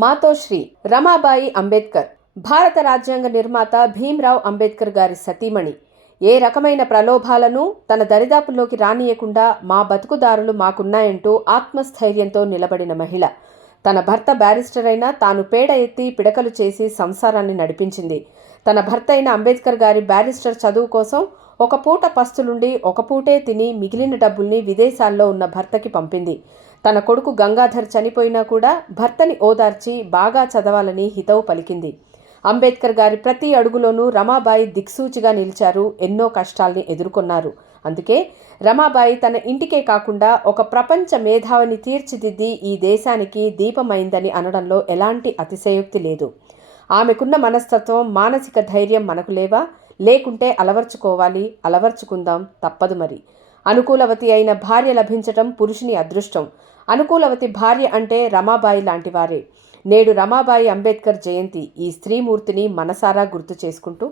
మాతోశ్రీ రమాబాయి అంబేద్కర్ భారత రాజ్యాంగ నిర్మాత భీమ్రావ్ అంబేద్కర్ గారి సతీమణి. ఏ రకమైన ప్రలోభాలను తన దరిదాపుల్లోకి రానియకుండా మా బతుకుదారులు మాకున్నాయంటూ ఆత్మస్థైర్యంతో నిలబడిన మహిళ. తన భర్త బ్యారిస్టర్ అయినా తాను పేడ ఎత్తి పిడకలు చేసి సంసారాన్ని నడిపించింది. తన భర్త అయిన అంబేద్కర్ గారి బ్యారిస్టర్ చదువు కోసం ఒక పూట పస్తులుండి ఒక పూటే తిని మిగిలిన డబ్బుల్ని విదేశాల్లో ఉన్న భర్తకి పంపింది. తన కొడుకు గంగాధర్ చనిపోయినా కూడా భర్తని ఓదార్చి బాగా చదవాలని హితవు పలికింది. అంబేద్కర్ గారి ప్రతి అడుగులోనూ రమాబాయి దిక్సూచిగా నిలిచారు, ఎన్నో కష్టాల్ని ఎదుర్కొన్నారు. అందుకే రమాబాయి తన ఇంటికే కాకుండా ఒక ప్రపంచ మేధావిని తీర్చిదిద్ది ఈ దేశానికి దీపమైందని అనడంలో ఎలాంటి అతిశయోక్తి లేదు. ఆమెకున్న మనస్తత్వం, మానసిక ధైర్యం మనకు లేవా? లేకుంటే అలవర్చుకోవాలి, అలవర్చుకుందాం, తప్పదు మరి. అనుకూలవతి అయిన భార్య లభించటం పురుషుని అదృష్టం. అనుకూలవతి భార్య అంటే రమాబాయి లాంటివారే. నేడు రమాబాయి అంబేద్కర్ జయంతి. ఈ స్త్రీమూర్తిని మనసారా గుర్తు చేసుకుంటూ